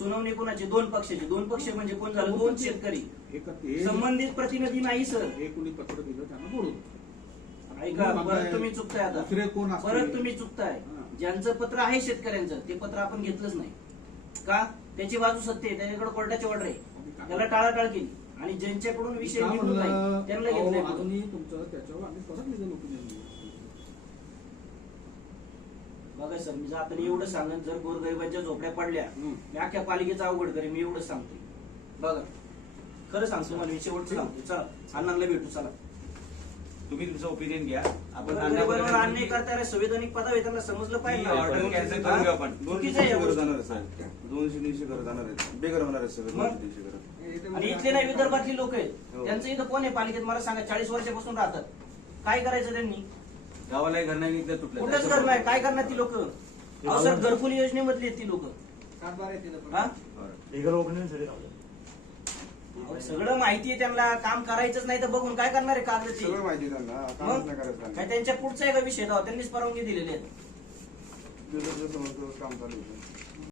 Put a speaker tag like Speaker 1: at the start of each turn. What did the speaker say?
Speaker 1: सुनावणी कोणाची? दोन पक्षाची. दोन पक्ष म्हणजे कोण झालं? दोन शेतकरी. संबंधित प्रतिनिधी नाही सर.
Speaker 2: कोणी पत्र दिलं त्यांना बोलू
Speaker 1: ऐका परत तुम्ही चुकताय आता.
Speaker 2: कोण?
Speaker 1: परत तुम्ही चुकताय. ज्यांचं पत्र आहे शेतकऱ्यांचं ते पत्र आपण घेतलंच नाही. का? त्याची बाजू सत्य आहे. त्याच्याकडे कोर्टाची ऑर्डर आहे. त्याला टाळाटाळ केली. आणि ज्यांच्याकडून विषय निघून त्यांना.
Speaker 2: अजूनही तुमचं त्याच्यावर आम्ही परत लिगल ओपिनियन घेऊ
Speaker 1: बघा सर मी जाताना एवढं सांगेन जर गोरगरिबांच्या झोपड्या पडल्या. मी अख्ख्या पालिकेचा अवघड करेन मी एवढं सांगतोय. बघा. खरं सांगतो मला मी शेवटचं सांगतो चला अण्णांना भेटू चला.
Speaker 3: तुम्ही तुमचं ओपिनियन घ्या. आपण
Speaker 1: गोरगरिबांवर अन्याय करताना संविधानिक पदावे त्यांना समजलं पाहिजे. ना.
Speaker 3: ऑर्डर कॅन्सल करून घेऊ आपण.
Speaker 4: दोन
Speaker 1: चुकीचं आहे
Speaker 4: दिवशी
Speaker 1: या गोष्टी.
Speaker 4: जाणार आहे साहेब दोनशे दिवशी घर जाणार बेघर होणार आहेत सगळं
Speaker 1: मग?
Speaker 4: दोनशे दिवशी घर.
Speaker 1: आणि इथले नाही विदर्भातली लोक आहेत.
Speaker 4: हो.
Speaker 1: त्यांचं इथं कोण आहे पालिकेत? मला सांगा चाळीस वर्षापासून राहतात. काय करायचं त्यांनी?
Speaker 3: गावाला घर नाही निघलं तुटलं.
Speaker 1: कुठंच घर नाही काय करणार ती लोक? सर घरकुल योजनेमधली आहेत ती लोक. हा?
Speaker 5: लिगल ओपिनियनसाठी लावलं
Speaker 1: अहो, सगळं माहिती आहे त्यांना काम करायचंच नाही तर बघून काय करणार आहे कागदाची
Speaker 4: सगळं माहिती आहे त्यांना कामच
Speaker 1: मग?
Speaker 4: नाही करायचं
Speaker 1: काय. त्यांच्या पुढचा आहे का विषय? तेव्हा त्यांनीच परवानगी दिलेली आहे.
Speaker 4: समोर काम चालू होतं